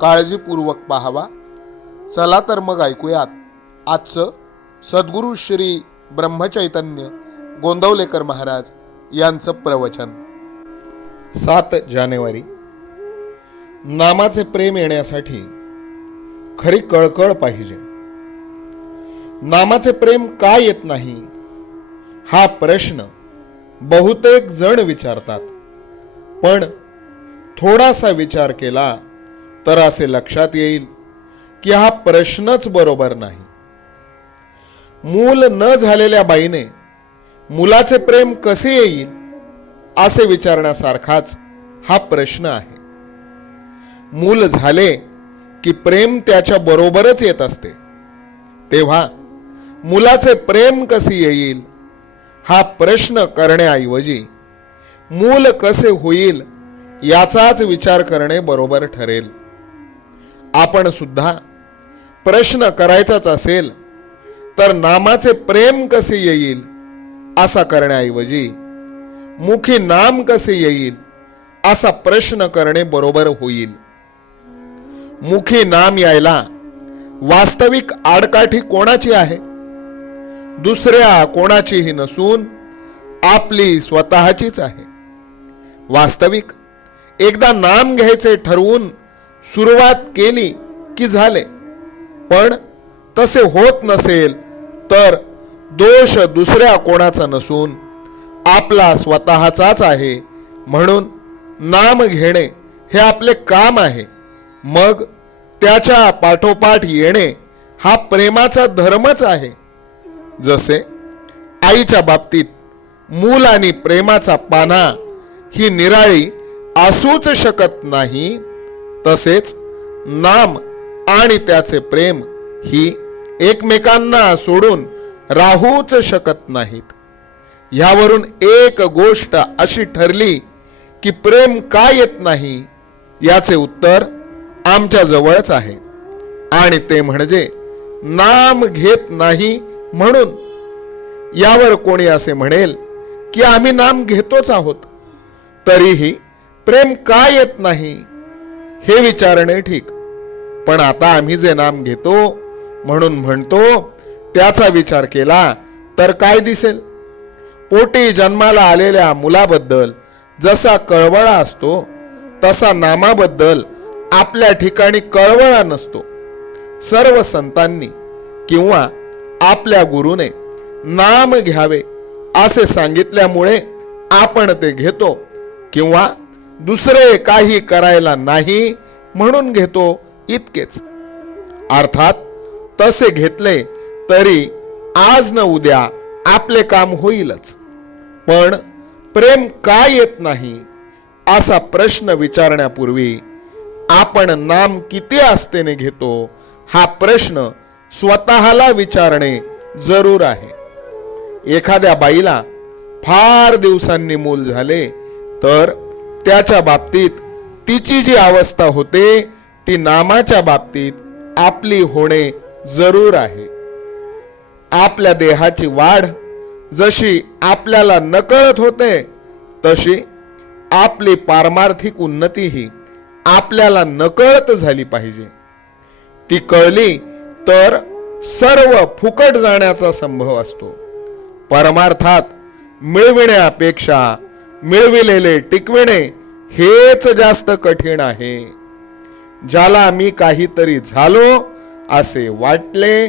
काळजीपूर्वक पाहावा. चला तर मग ऐकूयात. आजचं सद्गुरू श्री ब्रह्मचैतन्य गोंदवलेकर महाराज यांचं प्रवचन. सात जानेवारी. नामाचे प्रेम येण्यासाठी खरी कळकळ पाहिजे. नामाचे प्रेम का येत नाही? हा प्रश्न बहुतेक जण विचारतात. पण थोडासा विचार केला तर असे लक्षात येईल की हा प्रश्नच बरोबर नाही. मूल न झालेल्या बाईने मुलाचे प्रेम कसे येईल असे विचारण्यासारखाच हा प्रश्न आहे. मूल झाले की प्रेम त्याच्या बरोबरच येत असते. तेव्हा मुलाचे प्रेम कसे येईल हा प्रश्न करण्याऐवजी मूल कसे होईल याचाच विचार करणे बरोबर ठरेल. आपण सुद्धा प्रश्न करायचाच असेल तर नामाचे प्रेम कसे येईल असा करण्याऐवजी मुखी नाम कसे येईल असा प्रश्न करणे बरोबर होईल. मुखी नाम यायला वास्तविक आडकाठी कोणाची आहे? दुसऱ्या कोणाचीही नसून आपली स्वतःचीच आहे. वास्तविक एकदा नाम घ्यायचे ठरवून सुरुवात केली की झाले. पण तसे होत नसेल तर दोष दुसऱ्या कोणाचा नसून आपला स्वतःचाच आहे. म्हणून नाम घेणे हे आपले काम आहे. मग त्याच्या पाठोपाठ येणे हा प्रेमाचा धर्मच आहे. जसे आईच्या बाबतीत मूल आणि प्रेमाचा पाना ही निराळी असूच शकत नाही तसेच नाम आणि त्याचे प्रेम ही एकमेकांना सोडून राहूच शकत नाहीत. ह्यावरून एक गोष्ट अशी ठरली की प्रेम का येत नाही याचे उत्तर आमच्या जवळच आहे. आणि ते म्हणजे नाम घेत नाही म्हणून. यावर कोणी असे म्हणेल की आम्ही नाम घेतोच आहोत. तरीही प्रेम का येत नाही हे विचारणे ठीक. पण आता आम्ही जे नाम घेतो म्हणून म्हणतो त्याचा विचार केला तर काय दिसेल? पोटी जन्माला आलेल्या मुलाबद्दल जसा कळवळा असतो तसा नामाबद्दल आपल्या ठिकाणी कळवळा नसतो. सर्व संतांनी किंवा आपल्या गुरुने नाम घ्यावे असे सांगितल्यामुळे आपण ते घेतो किंवा दुसरे काही करायला नाही म्हणून घेतो इतकेच. अर्थात तसे घेतले तरी आज न उद्या आपले काम होईलच. पण प्रेम का येत नाही? असा प्रश्न विचारण्यापूर्वी आपण नाम किती आस्थेने घेतो हा प्रश्न स्वतःला विचारणे जरूर आहे. एखाद्या बाईला फार दिवसांनी मूल झाले तर त्याच्या बाबतीत तिची जी अवस्था होते ती नामाच्या बाबतीत आपली होणे जरूर आहे. आपल्या देहाची वाढ जशी आपल्याला नकळत होते तशी आपली पारमार्थिक उन्नतीही आपल्याला नकळत झाली पाहिजे. ती कळली तर सर्व फुकट जाण्याचा संभव असतो. परमार्थात मिळविण्यापेक्षा मिळविलेले टिकविणे हेच जास्त कठीण आहे. ज्याला मी काहीतरी झालो असे वाटले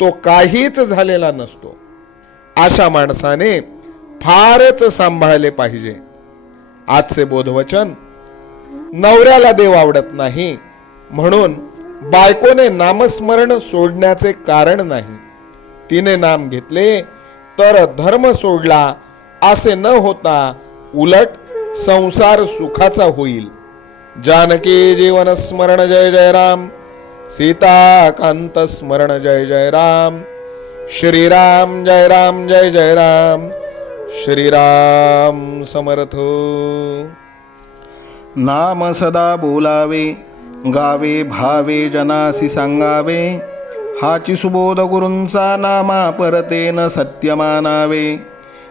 तो काहीच झालेला नसतो. अशा माणसाने फारच सांभाळले पाहिजे. आजचे बोधवचन नवऱ्याला देव आवडत नाही म्हणून बायकोने नामस्मरण सोडण्याचे कारण नाही. तिने नाम घेतले तर धर्म सोडला असे न होता उलट संसार सुखाचा होईल. जानकी जीवन स्मरण जय जय राम. सीताकांत स्मरण जय जय राम. श्रीराम जय राम जय जय राम. श्रीराम समर्थ. नाम सदा बोलावे गावे भावे जनासी सांगावे. हाची सुबोध गुरूंचा नामा परतेन सत्य